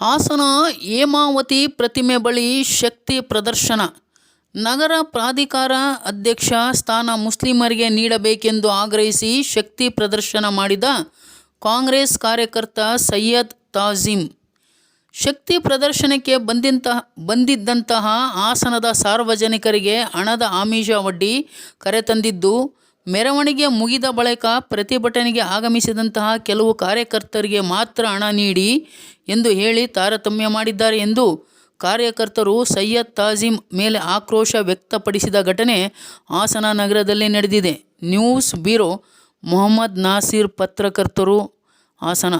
ಹಾಸನ ಹೇಮಾವತಿ ಪ್ರತಿಮೆ ಬಳಿ ಶಕ್ತಿ ಪ್ರದರ್ಶನ. ನಗರ ಪ್ರಾಧಿಕಾರ ಅಧ್ಯಕ್ಷ ಸ್ಥಾನ ಮುಸ್ಲಿಮರಿಗೆ ನೀಡಬೇಕೆಂದು ಆಗ್ರಹಿಸಿ ಶಕ್ತಿ ಪ್ರದರ್ಶನ ಮಾಡಿದ ಕಾಂಗ್ರೆಸ್ ಕಾರ್ಯಕರ್ತ ಸೈಯದ್ ತಾಜಿಮ್ ಶಕ್ತಿ ಪ್ರದರ್ಶನಕ್ಕೆ ಬಂದಿಂತಹ ಬಂದಿದ್ದಂತಹ ಹಾಸನದ ಸಾರ್ವಜನಿಕರಿಗೆ ಹಣದ ಆಮಿಷ ಒಡ್ಡಿ ಕರೆತಂದಿದ್ದು ಮೆರವಣಿಗೆ ಮುಗಿದ ಬಳಿಕ ಪ್ರತಿಭಟನೆಗೆ ಆಗಮಿಸಿದಂತಹ ಕೆಲವು ಕಾರ್ಯಕರ್ತರಿಗೆ ಮಾತ್ರ ಹಣ ನೀಡಿ ಎಂದು ಹೇಳಿ ತಾರತಮ್ಯ ಮಾಡಿದ್ದಾರೆ ಎಂದು ಕಾರ್ಯಕರ್ತರು ಸೈಯದ್ ತಾಜಿಮ್ ಮೇಲೆ ಆಕ್ರೋಶ ವ್ಯಕ್ತಪಡಿಸಿದ ಘಟನೆ ಹಾಸನ ನಗರದಲ್ಲಿ ನಡೆದಿದೆ. ನ್ಯೂಸ್ ಬ್ಯೂರೋ ಮೊಹಮ್ಮದ್ ನಾಸೀರ್ ಪತ್ರಕರ್ತರು ಹಾಸನ.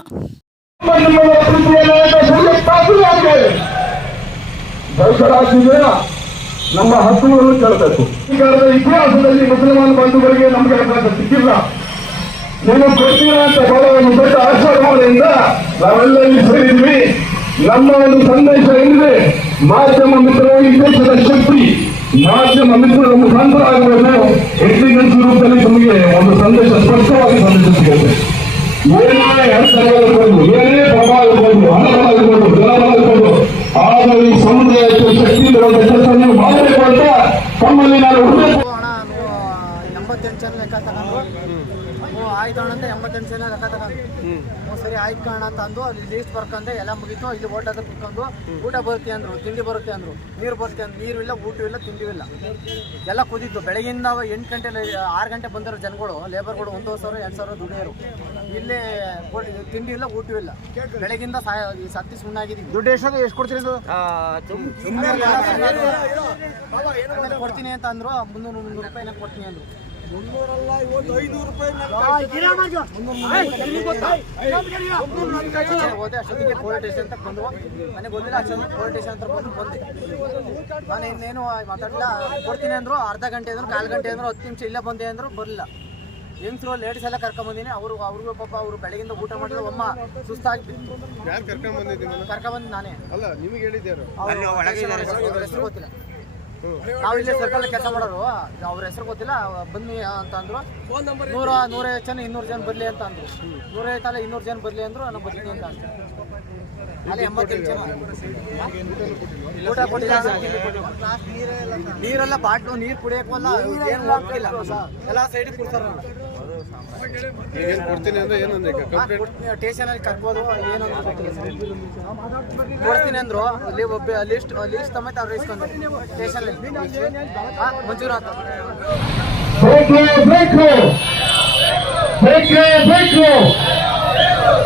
ನಮ್ಮ ಹಕ್ಕುಗಳನ್ನು ಕೇಳಬೇಕು. ಕಾಲದ ಇತಿಹಾಸದಲ್ಲಿ ಮುಸಲ್ಮಾನ ಬಂಧುಗಳಿಗೆ ನಮಗೆ ಅವಕಾಶ ಸಿಕ್ಕಿಲ್ಲ. ನೀವು ಕೊಡ್ತೀರ ಅಂತ ಬಹಳ ಒಂದು ದೊಡ್ಡ ಆಶಾಭಾವನೆಯಿಂದ ನಾವೆಲ್ಲ ಇಲ್ಲಿ ಸೇರಿದ್ವಿ. ನಮ್ಮ ಒಂದು ಸಂದೇಶ ಏನಿದೆ? ಮಾಧ್ಯಮ ಮಿತ್ರರು, ಈ ದೇಶದ ಶಕ್ತಿ ಮಾಧ್ಯಮ ಮಿತ್ರರ ಮುಖಾಂತರ ಆಗಬೇಕು. ಇಂಟೆಲಿಜೆನ್ಸ್ ರೂಪದಲ್ಲಿ ನಮಗೆ ಒಂದು ಸಂದೇಶ ಸ್ಪಷ್ಟವಾಗಿ ಸಂದೇಶ ಸಿಗುತ್ತೆ. ಏನೇ ಅರ್ಥಗಳಿರ್ಬೋದು ಏನೇ ಪ್ರಭಾವ ಇರ್ಬೋದು ಹಣ ಇರ್ಬೋದು ಜನ ಇರ್ಬೋದು ಆದರೆ ಈ ಸಮುದಾಯಕ್ಕೆ ಶಕ್ತಿ ಇರುವಂತ ಕೆಲಸ ನೀವು ಮಾಡಬೇಕು ಅಂತ ತಮ್ಮಲ್ಲಿ ನಾನು ಹುಡುಗ ಹಣ ಎಂಬತ್ತೆಂಟು ಜನ ಲೆಕ್ಕ ತಗೊಂಡು ಹ್ಞೂ ಆಯ್ತು ಅಣ್ಣ ಅಂತ ಎಂಬತ್ತೆಂಟು ಜನ ಲೆಕ್ಕ ತಗೊಂಡು. ಹ್ಞೂ ಸರಿ ಆಯ್ತು ಕಣ ಅಂತ ಅಂದು ಅಲ್ಲಿ ಲೀಸ್ಟ್ ಬರ್ಕಂದೆ ಎಲ್ಲ ಮುಗೀತು. ಇಲ್ಲಿ ಓಟದ ಕುತ್ಕೊಂಡು ಊಟ ಬರುತ್ತೆ ಅಂದರು ತಿಂಡಿ ಬರುತ್ತೆ ಅಂದರು. ನೀರು ಬರುತ್ತೆ ಅಂದ್ರು. ನೀರು ಇಲ್ಲ ಊಟ ಇಲ್ಲ ತಿಂಡಿ ಇಲ್ಲ. ಎಲ್ಲ ಕುದಿತ್ತು ಬೆಳಗಿಂದ ಎಂಟು ಗಂಟೆ ಆರು ಗಂಟೆ ಬಂದಿರೋ ಜನಗಳು ಲೇಬರ್ಗಳು ಒಂದು ಸಾವಿರ ಎರಡು ಸಾವಿರ ದುಡಿಯೋರು. ಇಲ್ಲಿ ತಿಂಡಿ ಇಲ್ಲ ಊಟ ಇಲ್ಲ. ಬೆಳಗಿಂದ ಸಾಯ ಈ ಸತ್ತಿ ಸುಣ್ಣಾಗಿದ್ದೀವಿ ದುಡ್ಡು ಎಷ್ಟು ಎಷ್ಟು ಕೊಡ್ತೀರಿ ಕೊಡ್ತೀನಿ ಅಂತ ಅಂದ್ರು ಮುನ್ನೂರು ಮುನ್ನೂರು ರೂಪಾಯಿನ ಕೊಡ್ತೀನಿ ಅಂದ್ರು. ಹೋದೆ ಅಷ್ಟೊತ್ತಿಗೆ ಪೊಲೀಸ್ ಸ್ಟೇಷನ್ ಅಂತ ಬಂದು ನನಗೆ ಗೊತ್ತಿಲ್ಲ ಅಷ್ಟೊತ್ತಿಗೆ ಪೊಲೀಸ್ ಸ್ಟೇಷನ್ ಬಂದು ಬಂದೆ. ನಾನು ಇನ್ನೇನು ಮಾತಾಡ್ಲಾ ಕೊಡ್ತೀನಿ ಅಂದ್ರು ಅರ್ಧ ಗಂಟೆ ಅಂದ್ರು ಕಾಲು ಗಂಟೆ ಅಂದ್ರು ಹತ್ತು ನಿಮಿಷ ಇಲ್ಲೇ ಬಂದೆ ಅಂದ್ರು ಬರಲಿಲ್ಲ. ಸರ್ ಲೇಡೀಸ್ ಎಲ್ಲ ಕರ್ಕೊಂಬಂದಿನಿ ಅವರು ಅವ್ರಿಗೂ ಪಾಪ ಅವರು ಬೆಳಗಿಂದ ಊಟ ಮಾಡಿದ್ರೆ ಅಮ್ಮ ಸುಸ್ತಾಗಿ ಬಿತ್ತು ಯಾರು ಕರ್ಕೊಂಡ್ ಬಂದಿದ್ದೀನಿ ಕರ್ಕೊಂಬಂದು ನಾನೇ. ಅಲ್ಲ ನಿಮಗೆ ಗೊತ್ತಿಲ್ಲ. ನಾವು ಇಲ್ಲಿ ಸರ್ಕಲ್ ಕೆಲಸ ಮಾಡೋರು. ಅವ್ರ ಹೆಸರು ಗೊತ್ತಿಲ್ಲ ಬನ್ನಿ ಅಂತ ಅಂದ್ರು. ನೂರ ನೂರೈವತ್ತು ಜನ ಇನ್ನೂರು ಜನ ಬರ್ಲಿ ಅಂತ ಅಂದ್ರು. ನೂರೈವತ್ತಲ್ಲ ಇನ್ನೂರು ಜನ ಬರ್ಲಿ ಅಂದ್ರು ನಾನು ಬರ್ತೀನಿ ಅಂತ ಅಂದ್ರು. ನೀರೆಲ್ಲ ಬಾಟ್ಲು ನೀರು ಕುಡಿಯಕ್ಕಲ್ಲ ಏನು ಹೋಗ್ತಿಲ್ಲ ಎಲ್ಲ ಸೈಡಿಗೆ ಕೊಡ್ತಾರ ಏನು ಕೊಡ್ತೀನಿ ಅಂದ್ರೆ ಏನಂದ್ರೆ ಈಗ ಸ್ಟೇಷನ್ ಅಲ್ಲಿ ಕರ್ಬೋದು ಏನು ಕೊಡ್ತೀನಿ ಅಂದ್ರು. ಅಲ್ಲಿ ಒಬ್ಬ ಲಿಸ್ಟ್ ಲಿಸ್ಟ್ ಸಮೇತ ಅವ್ರು ಇಸ್ಕೊಂಡು ಸ್ಟೇಷನ್ ಮಂಜೂರಾತ್ ಬೇಕು ಬೇಕು ಬೇಕು ಬೇಕು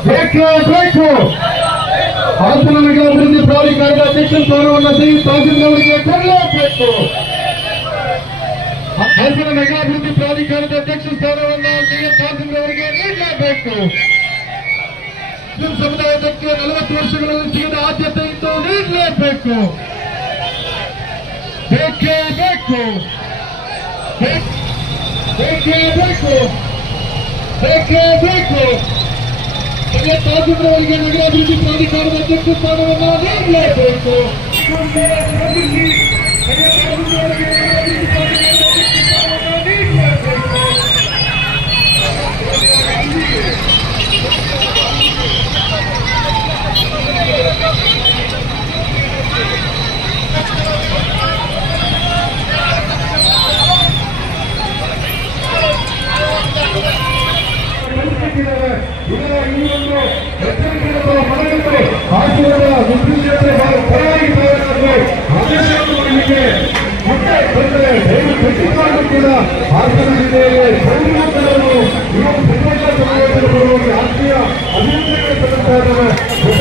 ಬೇಕು ಬೇಕು ಹಾಸನ ನಗರ ಅಭಿವೃದ್ಧಿ ಪ್ರಾಧಿಕಾರದ ಅಧ್ಯಕ್ಷ ಸ್ಥಾನವನ್ನು ಶ್ರೀ ತಹಸೀಲ್ದಾರರಿಗೆ ಕೊಡಲೇಬೇಕು ಹಾಸನ ನಗರಾಭಿವೃದ್ಧಿ ಪ್ರಾಧಿಕಾರದ ಅಧ್ಯಕ್ಷ ಸ್ಥಾನವನ್ನು ಶ್ರೀ ತಹಸೀಲ್ದಾರರಿಗೆ ನೀಡಲೇಬೇಕು. ಮುಸ್ಲಿಂ ಸಮುದಾಯದಕ್ಕೆ ನಲವತ್ತು ವರ್ಷಗಳಲ್ಲಿ ಸಿಗದ ಆದ್ಯತೆ ಇದ್ದು ನೀಡಲೇಬೇಕು. ಬೇಕೇ. ಬೇಕು ಬೇಕು ಬೇಕೇ. ಬೇಕು ಬೇಕೇ. ಸರಿಯಾದ ತಾಜುದ್ರವರಿಗೆ ನಗರಾಭಿವೃದ್ಧಿ ಪ್ರಾಧಿಕಾರದ ಅಧ್ಯಕ್ಷ ಸ್ಥಾನವನ್ನು ನೀಡಲೇಬೇಕು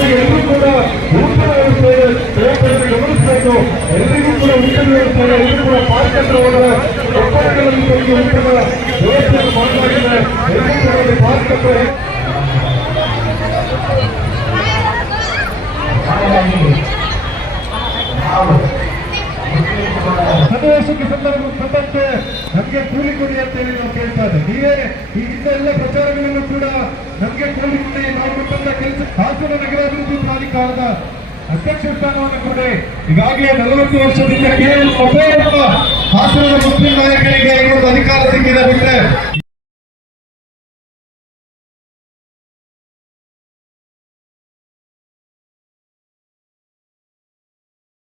ಎಲ್ಲರಿಗೂ ಕೂಡ ವ್ಯವಸ್ಥೆ ಇದೆ ಎಲ್ಲರೂ ಕೂಡ ಹೋದರೆ ಒಪ್ಪಂದಗಳಲ್ಲಿ ತಮಗೆ ಊಟದ ವ್ಯವಸ್ಥೆಯನ್ನು ಮಾಡಲಾಗಿದೆ ಎಲ್ಲರೂ ಕೂಡ ಅಲ್ಲಿ ಸನ್ನಿವೇಶಕ್ಕೆ ಸಂದರ್ಭ ಬಂದಂತೆ ನಮಗೆ ಕೂಲಿ ಕೊಡಿ ಅಂತ ಹೇಳಿ ನಾವು ಕೇಳ್ತಾ ಇದ್ದೇವೆ ನೀವೇ ಈ ಹಿಂದೆ ಎಲ್ಲ ಪ್ರಚಾರಗಳನ್ನು ಕೂಡ ನಮಗೆ ಕೂಲಿ ಕೊಡಿ ಮಾಡಬೇಕಂತ ಕೆಲಸ ಹಾಸನ ನಗರಾಭಿವೃದ್ಧಿ ಪ್ರಾಧಿಕಾರದ ಅಧ್ಯಕ್ಷ ಸ್ಥಾನವನ್ನು ಕೊಡಿ. ಈಗಾಗಲೇ ನಲವತ್ತು ವರ್ಷದಿಂದ ಕೇವಲ ಒಬ್ಬೇ ಹಾಸನದ ಮುಸ್ಲಿಂ ನಾಯಕರಿಗೆ ಅಧಿಕಾರ ಸಿಕ್ಕಿದೆ ಬಿಟ್ಟರೆ